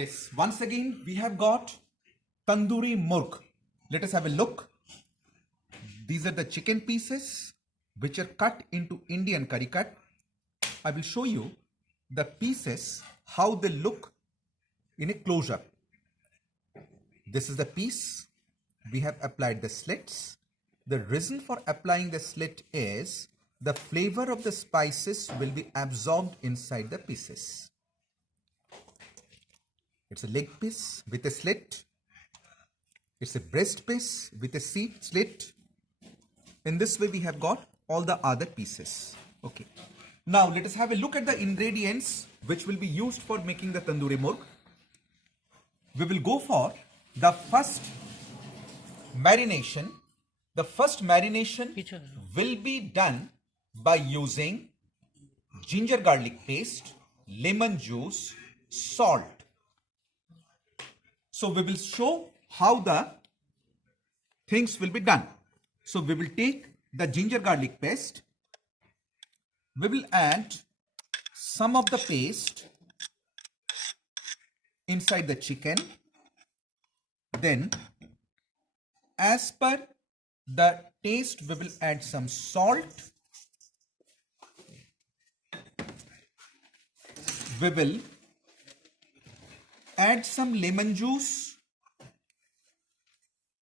Yes, once again we have got tandoori murg. Let us have a look. These are the chicken pieces which are cut into Indian curry cut. I will show you the pieces, how they look in a close-up. This is the piece. We have applied the slits. The reason for applying the slit is the flavor of the spices will be absorbed inside the pieces. It's a leg piece with a slit. It's a breast piece with a slit. In this way we have got all the other pieces. Okay. Now let us have a look at the ingredients which will be used for making the tandoori murg. We will go for the first marination. The first marination will be done by using ginger garlic paste, lemon juice, salt. So we will show how the things will be done. So we will take the ginger garlic paste. We will add some of the paste inside the chicken. Then as per the taste we will add some salt. We will add some lemon juice.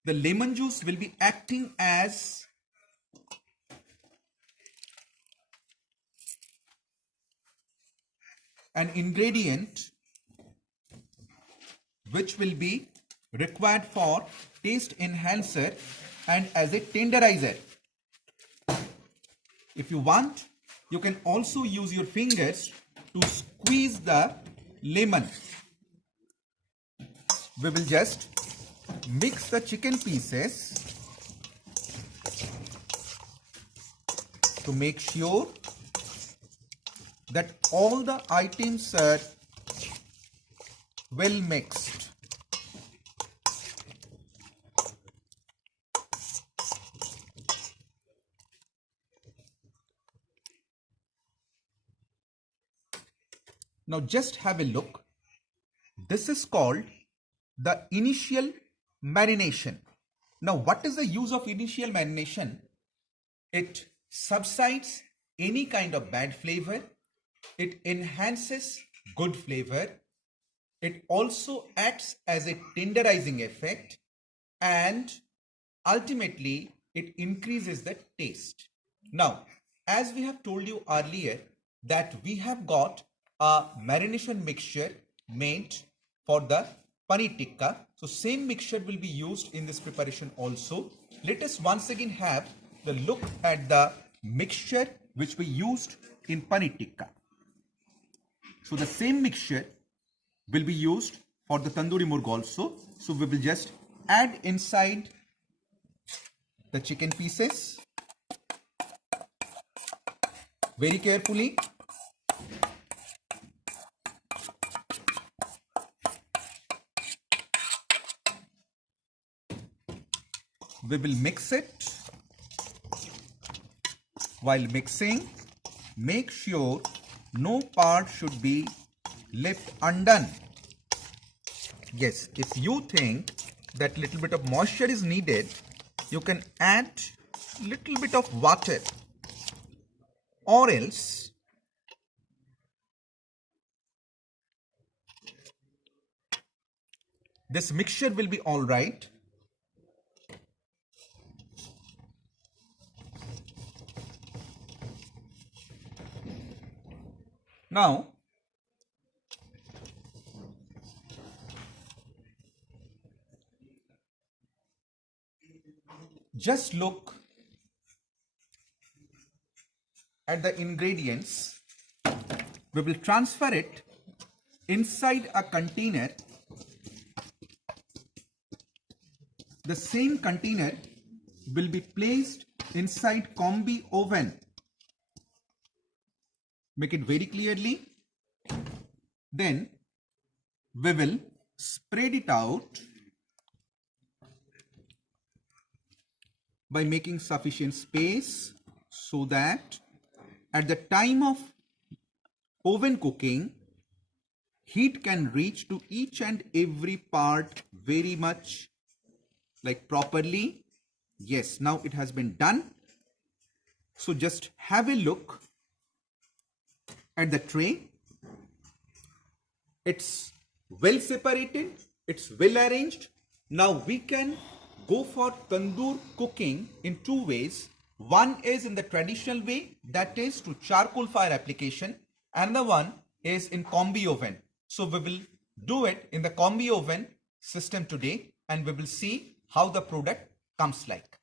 The lemon juice will be acting as an ingredient which will be required for taste enhancer and as a tenderizer. If you want, you can also use your fingers to squeeze the lemon. We will just mix the chicken pieces to make sure that all the items are well mixed. Now just have a look. This is called the initial marination. Now what is the use of initial marination? It subsides any kind of bad flavor. It enhances good flavor. It also acts as a tenderizing effect and ultimately it increases the taste. Now, as we have told you earlier that we have got a marination mixture made for the paneer tikka. So same mixture will be used in this preparation also. Let us once again have the look at the mixture which we used in paneer tikka. So the same mixture will be used for the tandoori murg also. So we will just add inside the chicken pieces very carefully. We will mix it. While mixing, make sure no part should be left undone. Yes, if you think that little bit of moisture is needed, you can add little bit of water, or else this mixture will be all right. Now, just look at the ingredients. We will transfer it inside a container. The same container will be placed inside combi oven. Make it very clearly. Then we will spread it out by making sufficient space so that at the time of oven cooking, heat can reach to each and every part very much like properly. Yes, now it has been done. So just have a look at the tray. It's well separated, it's well arranged. Now we can go for tandoor cooking in two ways. One is in the traditional way, that is to charcoal fire application. Another one is in combi oven. So we will do it in the combi oven system today, and we will see how the product comes like.